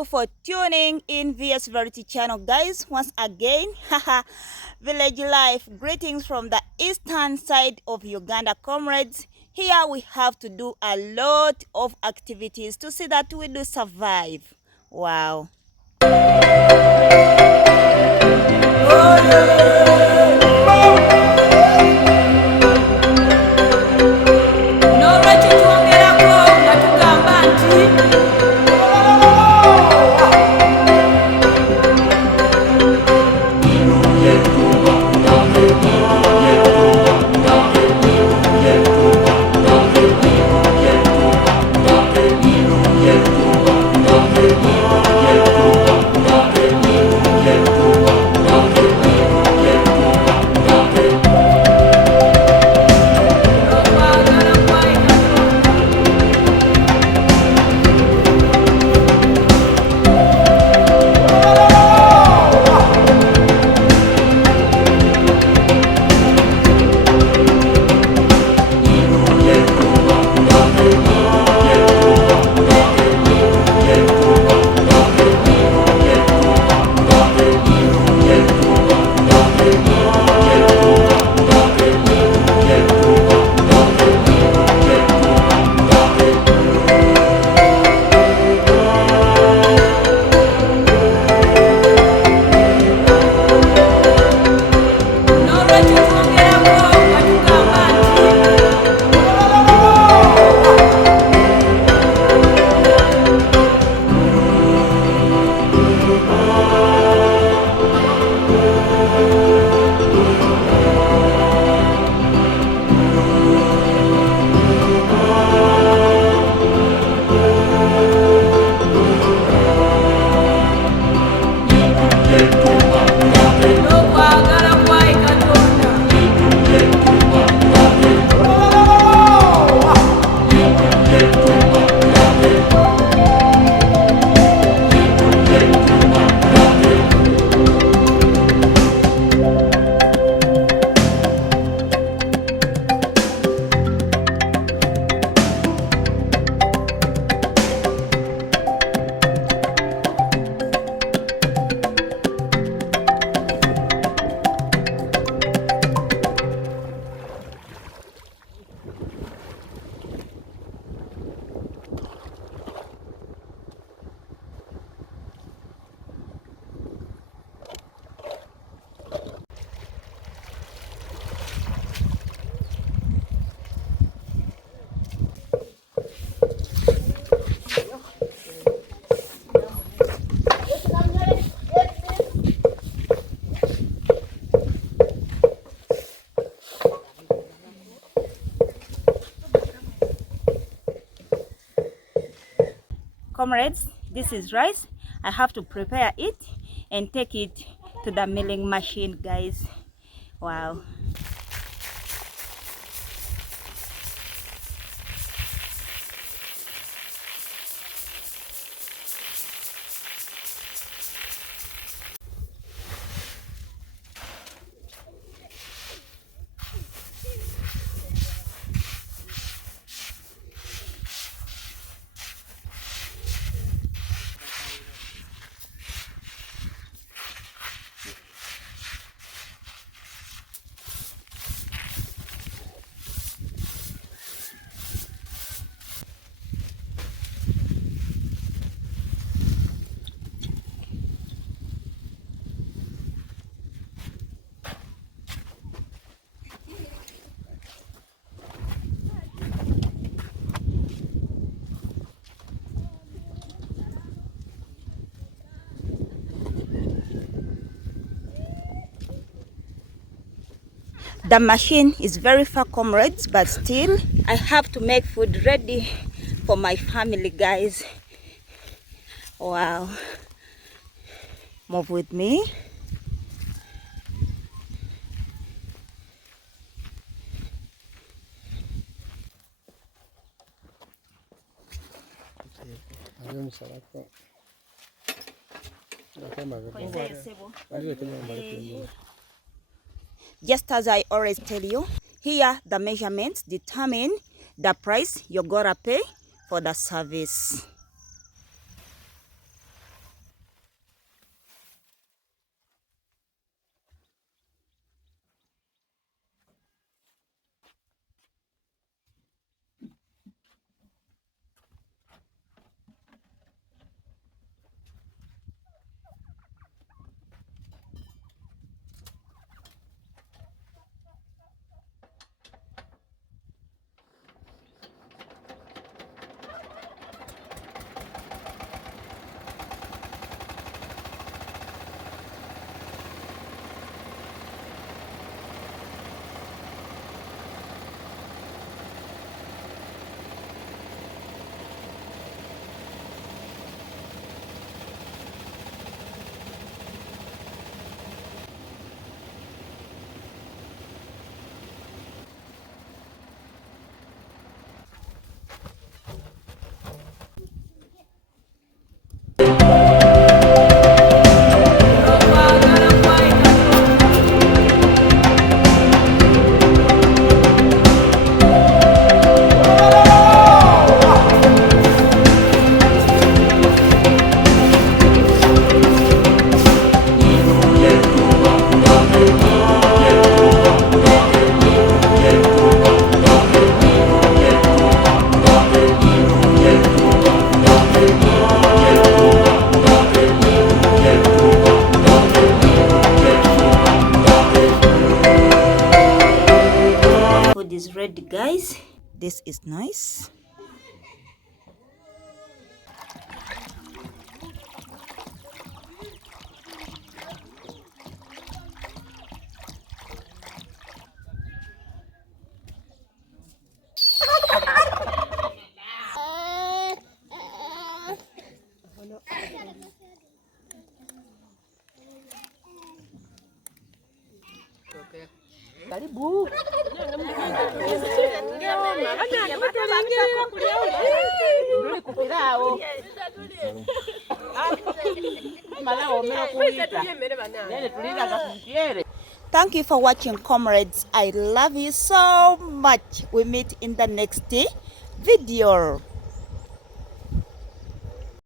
you for tuning in VS Verity channel, guys. Once again, village life. Greetings from the eastern side of Uganda, comrades. Here we have to do a lot of activities to see that we do survive. Wow. Comrades, this is rice. I have to prepare it and take it to the milling machine, guys. Wow. The machine is very far, comrades, but still I have to make food ready for my family, guys. Wow. Move with me. Just as I always tell you, here the measurements determine the price you're gonna pay for the service. is ready, guys. This is nice. Karibu. Thank you for watching, comrades. I love you so much. We meet in the next video.